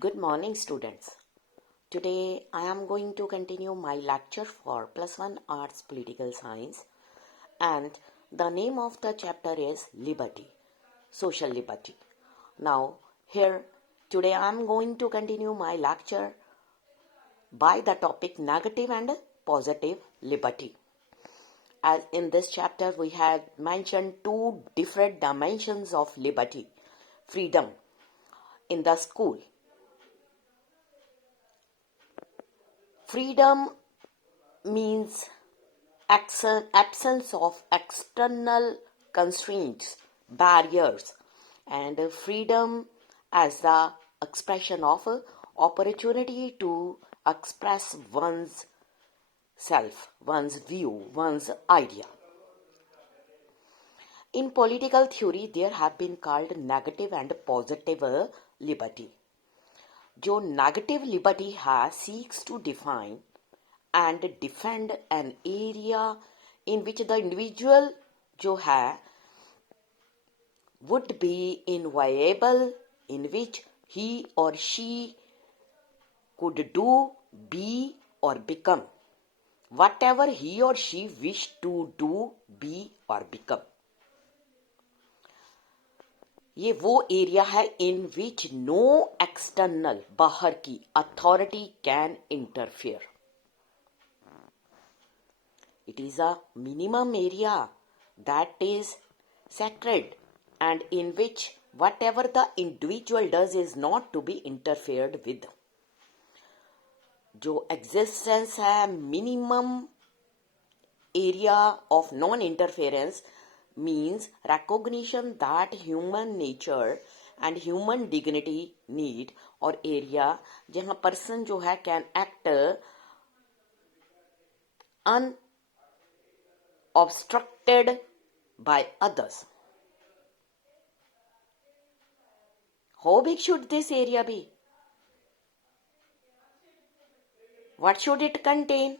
Good morning, students. Today I am going to continue my lecture for Plus One Arts Political Science, and the name of the chapter is Liberty, Social Liberty. Now, here today I am going to continue my lecture by the topic Negative and Positive Liberty. As in this chapter, we have mentioned two different dimensions of liberty, freedom in the school. Freedom means absence of external constraints, barriers, and freedom as the expression of opportunity to express one's self, one's view, one's idea. In political theory, there have been called negative and positive liberty. जो negative liberty है seeks to define and defend an area in which the individual जो है would be inviolable, in which he or she could do, be or become whatever he or she wished to do, be or become. ये वो area है इन विच no external बाहर की authority can interfere. It is a minimum area that is sacred and in which whatever the individual does is not to be interfered with. जो existence है minimum area of non-interference means recognition that human nature and human dignity need और area जहाँ person जो है can act unobstructed by others. How big should this area be? What should it contain?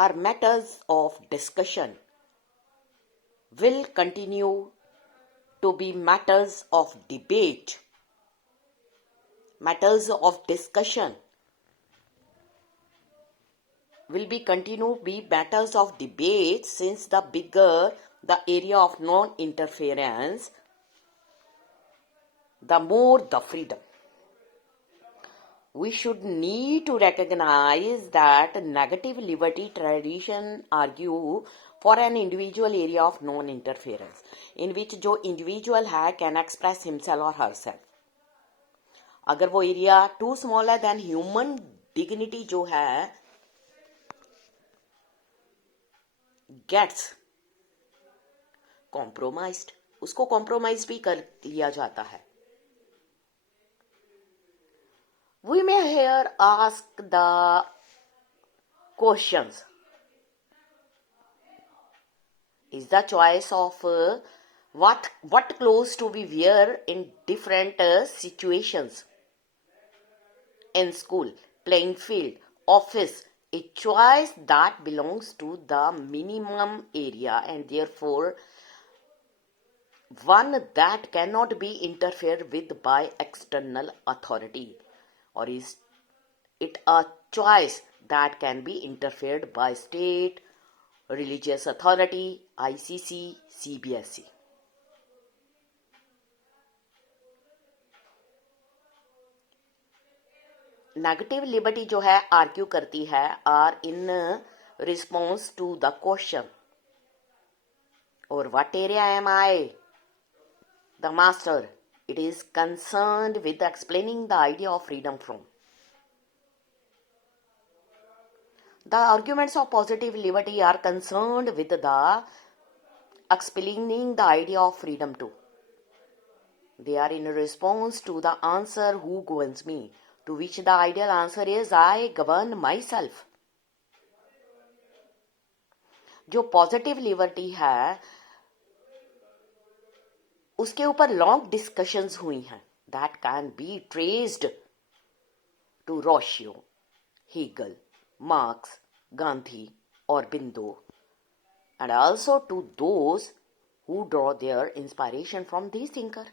Are matters of discussion will continue to be matters of debate. Matters of discussion will be matters of debate since the bigger the area of non-interference, the more the freedom. We should need to recognize that negative liberty tradition argue for an individual area of non-interference in which जो individual है can express himself or herself. अगर वो area too smaller than human dignity जो है gets compromised, उसको compromise भी कर लिया जाता है. We may here ask the questions. Is the choice of what clothes to be wear in different situations, in school, playing field, office, a choice that belongs to the minimum area and therefore one that cannot be interfered with by external authority? Or is it a choice that can be interfered by state, religious authority, ICC, CBSE? Negative liberty जो है argue करती है are in response to the question, or what area am I? The master. It is concerned with explaining the idea of freedom from. The arguments of positive liberty are concerned with the explaining the idea of freedom too. They are in response to the answer who governs me, to which the ideal answer is I govern myself. जो positive liberty है उसके ऊपर long discussions हुई हैं that can be traced to Rousseau, Hegel, Marx, Gandhi और बिंदु, and also to those who draw their inspiration from these thinkers.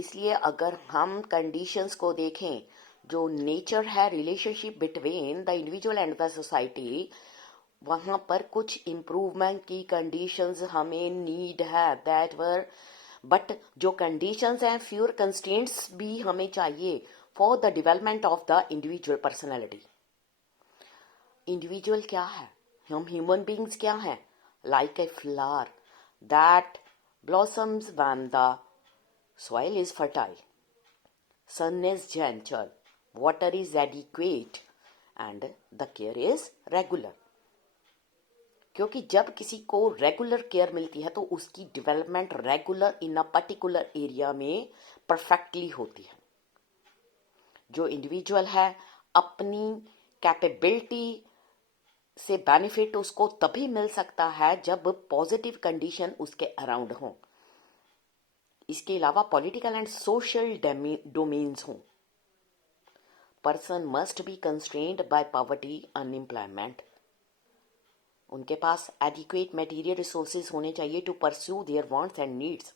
इसलिए अगर हम कंडीशंस को देखें, जो नेचर है relationship between the individual and the society, वहां पर कुछ इम्प्रूवमेंट की कंडीशंस हमें नीड है दैट वर, बट जो कंडीशंस हैं फ्यूर कंस्ट्रेंट्स भी हमें चाहिए for the development of the individual personality. Individual क्या है, हम ह्यूमन बींग्स क्या हैं, like a flower that blossoms when the soil is fertile, sun is gentle, water is adequate and the care is regular। क्योंकि जब किसी को regular care मिलती है तो उसकी development regular in a particular area में परफेक्टली होती है। जो इंडिविजुअल है अपनी कैपेबिलिटी से बेनिफिट उसको तभी मिल सकता है जब पॉजिटिव कंडीशन उसके अराउंड हो। इसके अलावा पॉलिटिकल एंड सोशल डोमेन्स हों। Person must be constrained by poverty unemployment. उनके पास एडिक्वेट मटेरियल रिसोर्सेज होने चाहिए to pursue their wants and needs.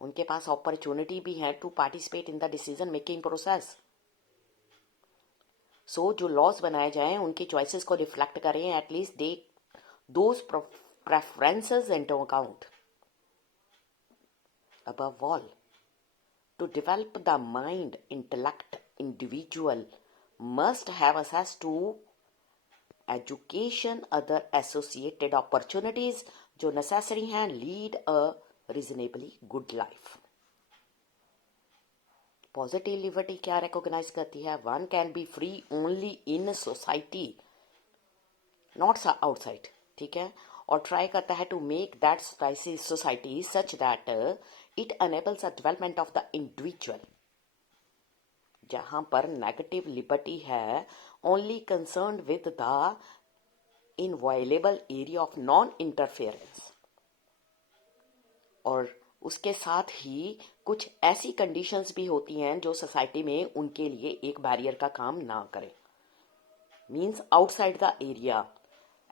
उनके पास अपॉर्चुनिटी भी है to participate in the decision making process. So जो लॉज बनाए जाएं उनकी चॉइसेस को रिफ्लेक्ट करें, at least they those preferences into account. Above all, to develop the mind, intellect, individual must have access to education, other associated opportunities जो necessary हैं lead a reasonably good life। Positive liberty क्या recognise करती है, one can be free only in society not outside, ठीक है, और try करता है to make that society such that it enables the development of the individual. जहां पर नेगेटिव लिबर्टी है only concern with the inviolable area of non interference, और उसके साथ ही कुछ ऐसी कंडीशंस भी होती हैं जो सोसाइटी में उनके लिए एक बैरियर का काम ना करे, means outside the area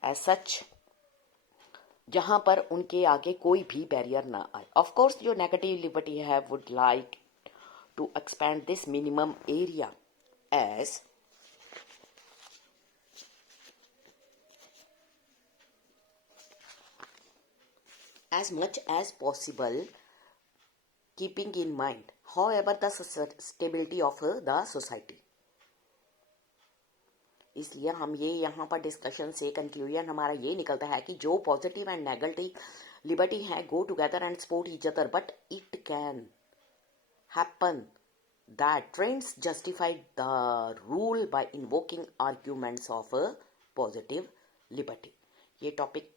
as such, जहां पर उनके आगे कोई भी बैरियर ना आए। ऑफ कोर्स जो नेगेटिव लिबर्टी है would like to expand this minimum area as much as possible, keeping in mind however the stability of the society। इसलिए हम ये यहाँ पर डिस्कशन से कंक्लूजन हमारा ये निकलता है कि जो पॉजिटिव एंड नेगेटिव लिबर्टी है go together and support each other, but it can happen that trends justify the rule by invoking arguments of positive liberty. ये टॉपिक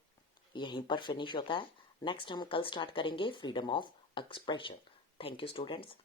यहीं पर फिनिश होता है। नेक्स्ट हम कल स्टार्ट करेंगे freedom of expression. Thank you students.